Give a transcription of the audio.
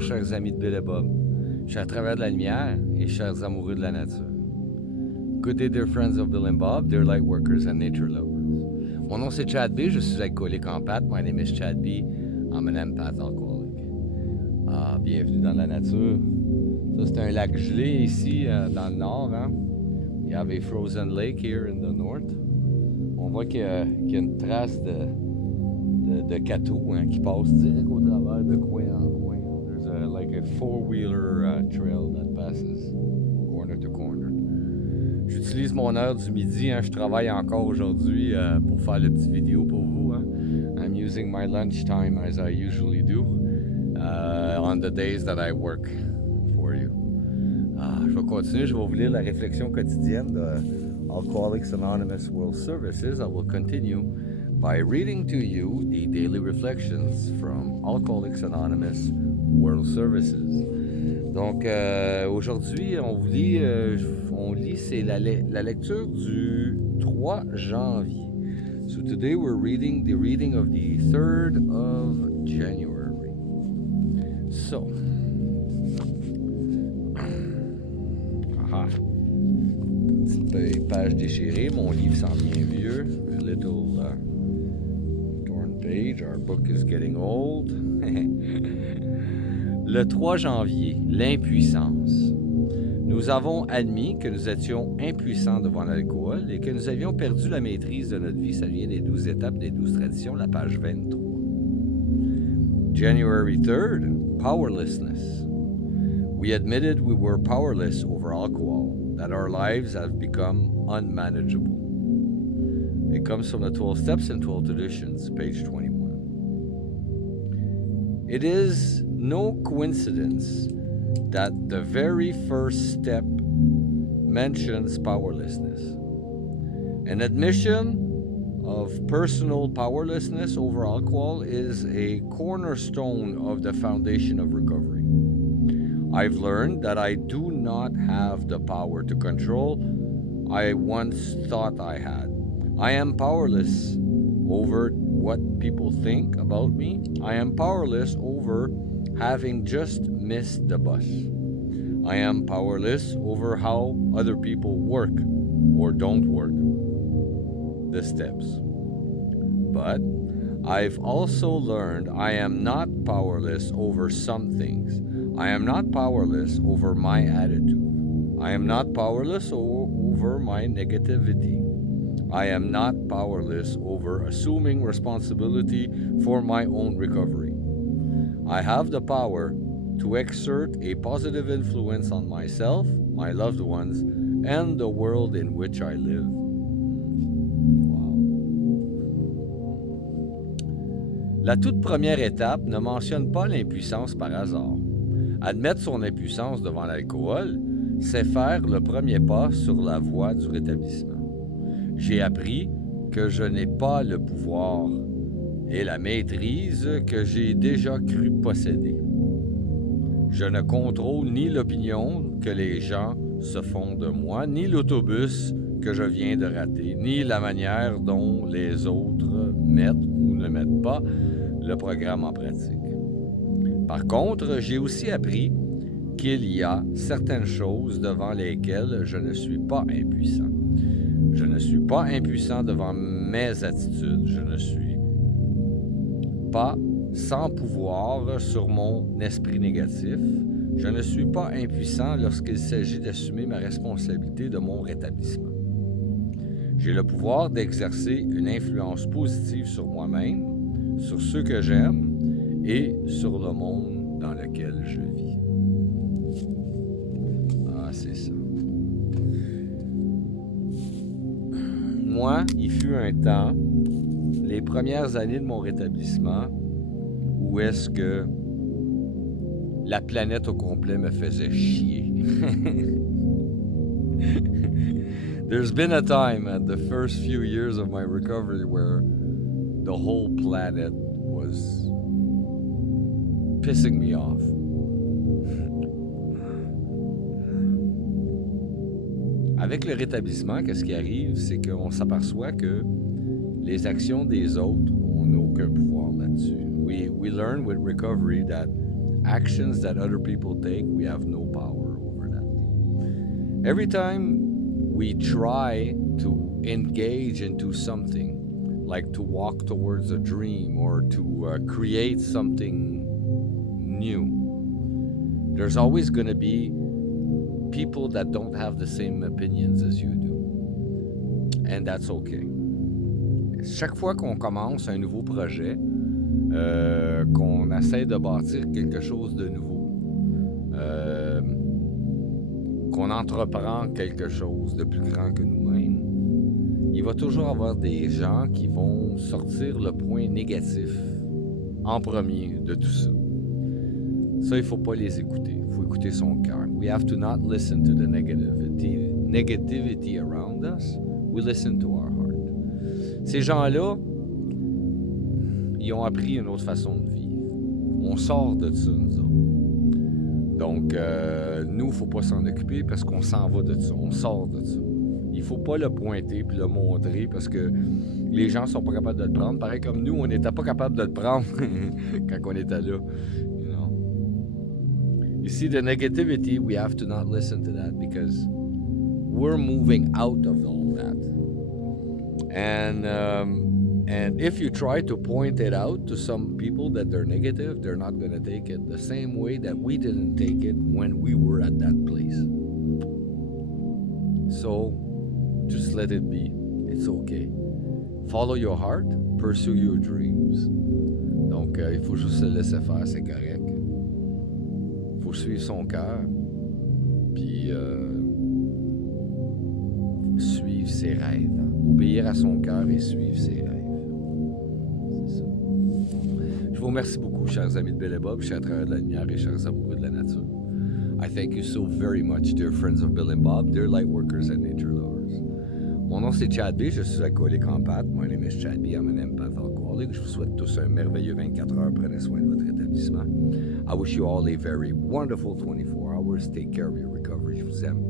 Bonjour, chers amis de Bill et Bob. Je suis à travers de la lumière et chers amoureux de la nature. Good day, dear friends of Bill and Bob, dear light workers and nature lovers. Mon nom c'est Chad B, je suis alcoolique en pâte. My name is Chad B. I'm an empath alcoholic. Bienvenue dans la nature. Ça, c'est un lac gelé ici, dans le nord. Hein? You have a frozen lake here in the north. On voit qu'il y a une trace de cateau hein, qui passe direct au travers de coin en coin. There's like a four-wheeler trail that passes corner to corner. J'utilise mon heure du midi. Hein, je travaille encore aujourd'hui pour faire le petit vidéo pour vous. Hein. I'm using my lunch time as I usually do on the days that I work for you. Je vais continuer. Je vais vous lire la réflexion quotidienne de Alcoholics Anonymous World Services. I will continue by reading to you the daily reflections from Alcoholics Anonymous World Services. Donc, aujourd'hui, on lit, c'est la lecture du 3 janvier. So today we're reading the reading of the 3rd of January. So, petite page déchirée, mon livre s'en vient vieux. A little torn page, our book is getting old. Le 3 janvier, l'impuissance. Nous avons admis que nous étions impuissants devant l'alcool et que nous avions perdu la maîtrise de notre vie. Ça vient des 12 étapes, des 12 traditions, la page 23. January 3rd, powerlessness. We admitted we were powerless over alcohol, that our lives have become unmanageable. It comes from the 12 Steps and 12 Traditions, page 21. It is no coincidence that the very first step mentions powerlessness. An admission of personal powerlessness over alcohol is a cornerstone of the foundation of recovery. I've learned that I do not have the power to control I once thought I had. I am powerless over what people think about me. I am powerless over having just missed the bus. I am powerless over how other people work or don't work the steps. But I've also learned I am not powerless over some things. I am not powerless over my attitude. I am not powerless over my negativity. I am not powerless over assuming responsibility for my own recovery. I have the power to exert a positive influence on myself, my loved ones, and the world in which I live. Wow. La toute première étape ne mentionne pas l'impuissance par hasard. Admettre son impuissance devant l'alcool, c'est faire le premier pas sur la voie du rétablissement. J'ai appris que je n'ai pas le pouvoir et la maîtrise que j'ai déjà cru posséder. Je ne contrôle ni l'opinion que les gens se font de moi, ni l'autobus que je viens de rater, ni la manière dont les autres mettent ou ne mettent pas le programme en pratique. Par contre, j'ai aussi appris qu'il y a certaines choses devant lesquelles je ne suis pas impuissant. Je ne suis pas impuissant devant mes attitudes. Je ne suis pas sans pouvoir sur mon esprit négatif. Je ne suis pas impuissant lorsqu'il s'agit d'assumer ma responsabilité de mon rétablissement. J'ai le pouvoir d'exercer une influence positive sur moi-même, sur ceux que j'aime et sur le monde dans lequel je vis. Ah, c'est ça. Moi, il fut un temps, les premières années de mon rétablissement, où est-ce que la planète au complet me faisait chier. There's been a time at the first few years of my recovery where the whole planet was pissing me off. Avec le rétablissement, qu'est-ce qui arrive, c'est qu'on s'aperçoit que les actions des autres, on n'a aucun pouvoir là-dessus. We learn with recovery that actions that other people take, we have no power over that. Every time we try to engage into something, like to walk towards a dream or to create something new, there's always going to be people that don't have the same opinions as you do. And that's okay. Chaque fois qu'on commence un nouveau projet, qu'on essaie de bâtir quelque chose de nouveau, qu'on entreprend quelque chose de plus grand que nous-mêmes, il va toujours avoir des gens qui vont sortir le point négatif en premier de tout ça. Ça, il ne faut pas les écouter. Il faut écouter son cœur. We have to not listen to the negativity around us. We listen to our heart. Ces gens-là, ils ont appris une autre façon de vivre. On sort de ça, nous autres. Donc, nous, il ne faut pas s'en occuper parce qu'on s'en va de ça. On sort de ça. Il ne faut pas le pointer puis le montrer parce que les gens ne sont pas capables de le prendre. Pareil comme nous, on n'était pas capable de le prendre quand on était là. You see, the negativity, we have to not listen to that because we're moving out of all that. And if you try to point it out to some people that they're negative, they're not going to take it the same way that we didn't take it when we were at that place. So, just let it be. It's okay. Follow your heart, pursue your dreams. Donc, il faut juste se laisser faire, c'est correct. Il faut suivre son cœur, puis suivre ses rêves. Obéir à son cœur et suivre ses rêves. C'est ça. Je vous remercie beaucoup, chers amis de Bill et Bob, chers travailleurs de la lumière et chers amoureux de la nature. I thank you so very much, dear friends of Bill and Bob, dear light workers and nature lovers. Mon nom c'est Chad B, je suis alcoolique en pâte. My name is Chad B, I'm an empath alcoholic. Je vous souhaite tous un merveilleux 24 heures. Prenez soin de votre établissement. I wish you all a very wonderful 24 hours. Take care of your recovery. Je vous aime.